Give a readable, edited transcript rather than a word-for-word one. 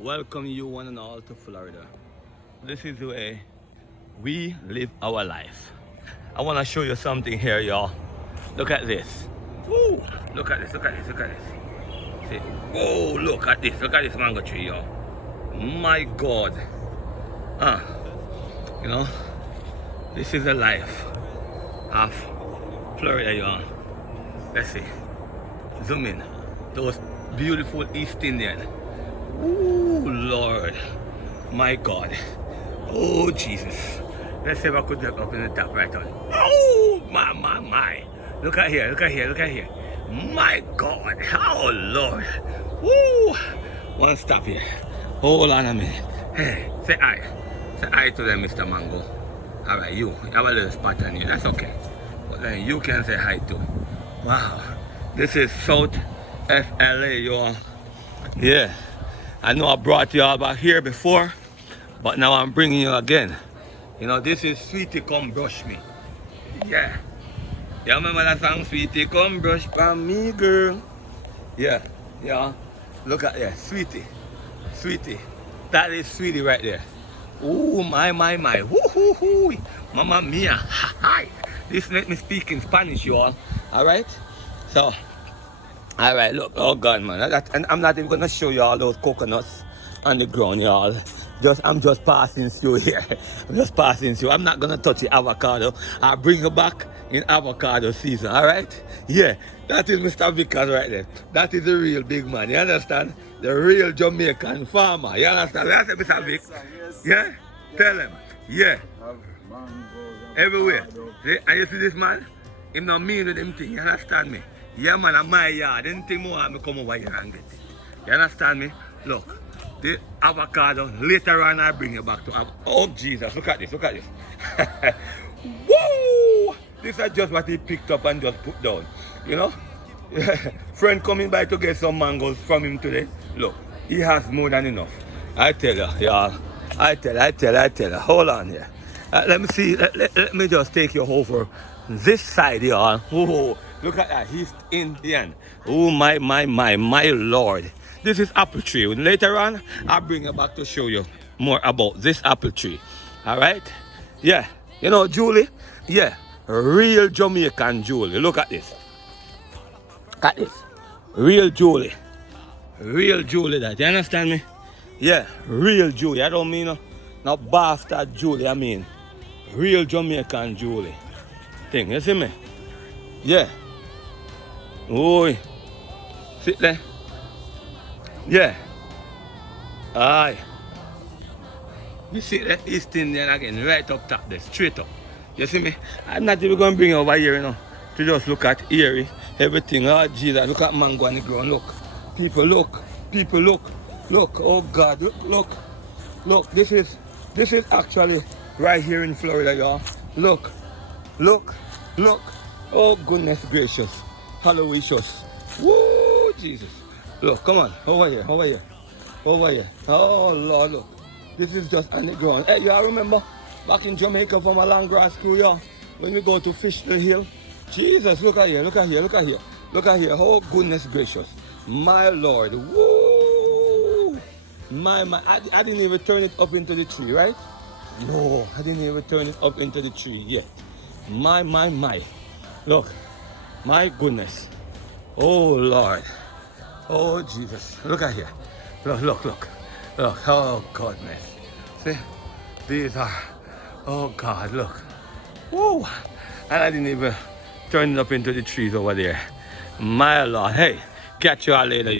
Welcome you one and all to Florida. This is the way we live our life. I want to show you something here, y'all. Look at this. Woo! Look at this, look at this, look at this. See? Whoa, look at this mango tree, y'all. My God. You know, this is the life of Florida, y'all. Let's see. Zoom in. Those beautiful East Indian. Ooh, Lord. My God. Oh, Jesus. Let's see if I could get up in the top right on. Oh, my. Look at here, look at here, look at here. My God. Oh, Lord. Woo. One stop here. Hold on a minute. Hey, say hi. Say hi to them, Mr. Mango. All right, you have a little spot on you. That's okay. But then you can say hi too. Wow. This is South FLA, y'all. Yeah. I know I brought you all back here before, but now I'm bringing you again. You know, this is Sweetie Come Brush Me. Yeah. You remember that song, Sweetie Come Brush by me, girl? Yeah. Yeah. Look at that. Sweetie. Sweetie. That is Sweetie right there. Ooh, my. Woo-hoo-hoo. Mamma mia. Hi. This let me speak in Spanish, y'all. Alright? So, alright, look. Oh, God, man. And I'm not even going to show you all those coconuts on the ground, y'all. I'm just passing through here. I'm just passing through. I'm not going to touch the avocado. I'll bring you back in avocado season, alright? Yeah, that is Mr. Vickers right there. That is the real big man, you understand? The real Jamaican farmer, you understand? That's Mr. Vick. Yeah? Tell him. Yeah. Everywhere. See? And you see this man? Him not mean with them thing, you understand me? Yeah, man, I'm my yard. Anything more, I come over here and get it. You understand me? Look, the avocado, later on I bring it back to oh, Jesus, look at this, look at this. Woo! This is just what he picked up and just put down. You know? Friend coming by to get some mangoes from him today. Look, he has more than enough. I tell you, y'all. I tell you. Hold on here. Let me see. Let me just take you over this side, y'all. Oh, look at that. He's Indian. Oh, my Lord. This is apple tree. Later on, I'll bring you back to show you more about this apple tree. All right? Yeah. You know, Julie? Yeah. Real Jamaican Julie. Look at this. Look at this. Real Julie. Real Julie that. You understand me? Yeah. Real Julie. I don't mean no bastard Julie. I mean real Jamaican Julie. Thing. You see me? Yeah. Oi. Sit there. Yeah. Aye. You see that East Indian again, right up top there, straight up. You see me? I'm not even going to bring you over here, you know, to just look at Erie, everything. Oh, Jesus, look at mango on the ground, look. People, look. Look, oh God, look. This is actually right here in Florida, y'all. Look. Oh, goodness gracious. Halloween. Woo, Jesus. Look, come on, over here. Oh, Lord, look. This is just on the ground. Hey, you all remember back in Jamaica from a long grass crew, y'all? When we go to fish the hill? Jesus, look at here. Oh, goodness gracious. My Lord. Woo! My. I didn't even turn it up into the tree, right? No, I didn't even turn it up into the tree yet. My. Look. My goodness. Oh, Lord. Oh, Jesus. Look at here. Look. Oh, goodness. See? These are... Oh, God, look. Woo! And I didn't even turn it up into the trees over there. My Lord. Hey, catch you all later.